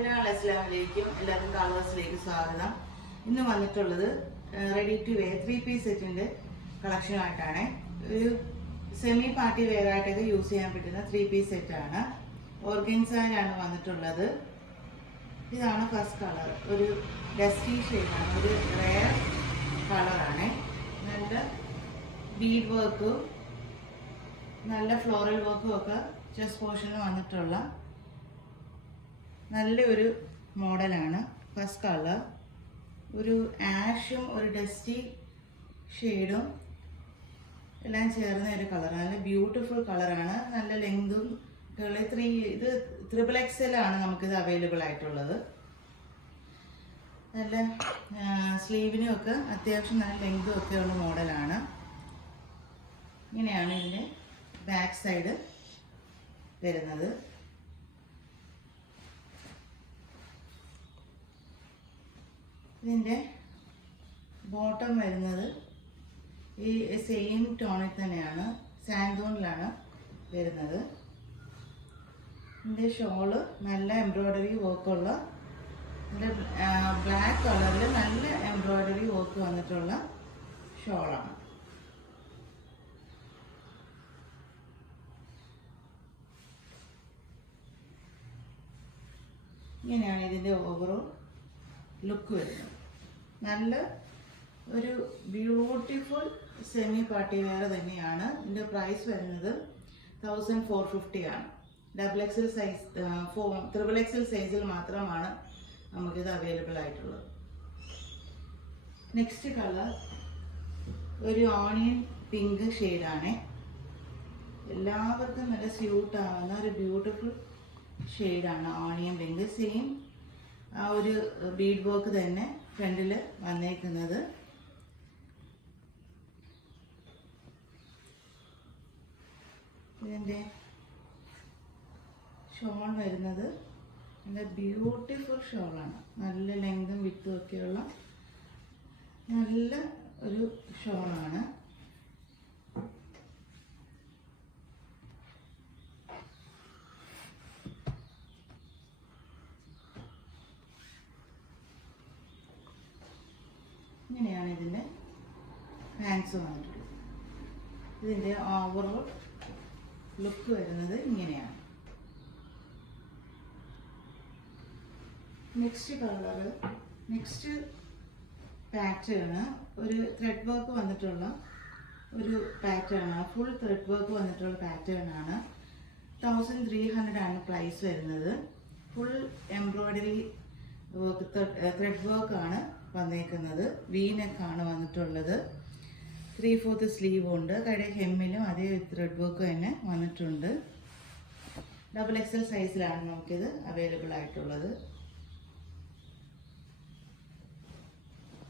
അസ്സലാമലൈക്കും എല്ലാവർക്കും കളേഴ്സിലേക്ക് സ്വാഗതം. ഇന്ന് വന്നിട്ടുള്ളത് റെഡി ടു വെയർ 3-piece സെറ്റിന്റെ കളക്ഷനുമായിട്ടാണ്. ഒരു സെമി പാർട്ടി വെയർ ആയിട്ടൊക്കെ യൂസ് ചെയ്യാൻ പറ്റുന്ന 3-piece സെറ്റാണ്. ഓർഗൻസയിലാണ് വന്നിട്ടുള്ളത്. ഇതാണ് ഫസ്റ്റ് കളർ. ഒരു ഡസ്റ്റി ഷെയ്ഡാണ്, ഒരു റെയർ കളറാണ്. നല്ല ബീഡ് വർക്കും നല്ല ഫ്ലോറൽ വർക്കും ഒക്കെ ചെസ്റ്റ് പോർഷനിൽ വന്നിട്ടുള്ള നല്ലൊരു മോഡലാണ്. ഫസ്റ്റ് കളർ ഒരു ആഷും ഒരു ഡസ്റ്റി ഷെയ്ഡും എല്ലാം ചേർന്ന ഒരു കളറാണ്. നല്ല ബ്യൂട്ടിഫുൾ കളറാണ്. നല്ല ലെങ്തും ഇത് XXL ആണ് നമുക്കിത് അവൈലബിൾ ആയിട്ടുള്ളത്. നല്ല സ്ലീവിനും ഒക്കെ അത്യാവശ്യം നല്ല ലെങ്തും ഒക്കെ ഉള്ള മോഡലാണ്. ഇങ്ങനെയാണ് ഇതിൻ്റെ ബാക്ക് സൈഡ് വരുന്നത്. ഇതിൻ്റെ ബോട്ടം വരുന്നത് ഈ സെയിം ടോണിൽ തന്നെയാണ്, സാൻഡോണിലാണ് വരുന്നത്. ഇതിൻ്റെ ഷോള് നല്ല എംബ്രോയ്ഡറി വർക്കുള്ള, നല്ല ബ്ലാക്ക് കളറിൽ നല്ല എംബ്രോയ്ഡറി വർക്ക് വന്നിട്ടുള്ള ഷോളാണ്. ഇങ്ങനെയാണ് ഇതിൻ്റെ ഓവറോൾ ലുക്ക് വരുന്നത്. നല്ല ഒരു ബ്യൂട്ടിഫുൾ സെമി പാർട്ടി വെയർ തന്നെയാണ്. ഇതിൻ്റെ പ്രൈസ് വരുന്നത് 1450 ആണ്. XXL സൈസ്, XXL സൈസിൽ മാത്രമാണ് നമുക്കിത് അവൈലബിൾ ആയിട്ടുള്ളത്. നെക്സ്റ്റ് കളർ ഒരു ഓണിയൻ പിങ്ക് ഷെയ്ഡാണ്. എല്ലാവർക്കും നല്ല സ്യൂട്ട് ആവുന്ന ഒരു ബ്യൂട്ടിഫുൾ ഷെയ്ഡാണ് ഓണിയൻ പിങ്ക്. സെയിം ആ ഒരു ബീഡ് വർക്ക് തന്നെ ഫ്രണ്ടിൽ വന്നേക്കുന്നത്. ഇതിൻ്റെ ഷോൾ വരുന്നത് നല്ല ബ്യൂട്ടിഫുൾ ഷോളാണ്. നല്ല ലെങ്തും വിത്തും ഒക്കെയുള്ള നല്ല ഒരു ഷോളാണ്. ഇങ്ങനെയാണ് ഇതിൻ്റെ ഹാൻഡ്സ് വന്നിട്ടുള്ളത്. ഇതിൻ്റെ ഓവറോൾ ലുക്ക് വരുന്നത് ഇങ്ങനെയാണ്. നെക്സ്റ്റ് കളർ, നെക്സ്റ്റ് പാറ്റേൺ ഒരു ത്രെഡ് വർക്ക് വന്നിട്ടുള്ള ഒരു പാറ്റേൺ ആണ്. ഫുൾ ത്രെഡ് വർക്ക് വന്നിട്ടുള്ള പാറ്റേൺ ആണ്. 1300 ആണ് പ്രൈസ് വരുന്നത്. Full embroidery work, thread work ആണ് വന്നേക്കുന്നത്. വീനെക്കാണ് വന്നിട്ടുള്ളത്. 3/4 സ്ലീവ് ഉണ്ട്. കട ഹെമ്മിലും അതേ ത്രെഡ് വർക്ക് തന്നെ വന്നിട്ടുണ്ട്. XXL സൈസിലാണ് നമുക്കിത് അവൈലബിൾ ആയിട്ടുള്ളത്.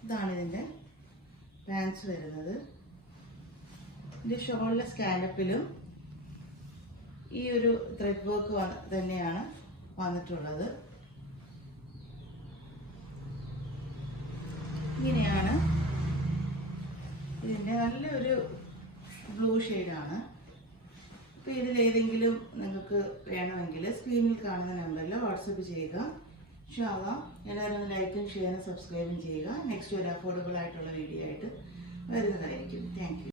ഇതാണ് ഇതിൻ്റെ പാൻസ് വരുന്നത്. ഇതിൻ്റെ ഷോളിലെ സ്കാലപ്പിലും ഈ ഒരു ത്രെഡ് വർക്ക് തന്നെയാണ് വന്നിട്ടുള്ളത്. ഇങ്ങനെയാണ് ഇതിൻ്റെ നല്ലൊരു ബ്ലൂ ഷെയ്ഡാണ്. അപ്പോൾ ഇതിലേതെങ്കിലും നിങ്ങൾക്ക് വേണമെങ്കിൽ സ്ക്രീനിൽ കാണുന്ന നമ്പറിൽ വാട്സപ്പ് ചെയ്യുക. ഇൻഷാ അല്ലാഹ് എല്ലാവരും ലൈക്കും ഷെയറും സബ്സ്ക്രൈബും ചെയ്യുക. നെക്സ്റ്റ് ഒരു അഫോർഡബിൾ ആയിട്ടുള്ള വീഡിയോ ആയിട്ട് വരുന്നതായിരിക്കും. Thank you.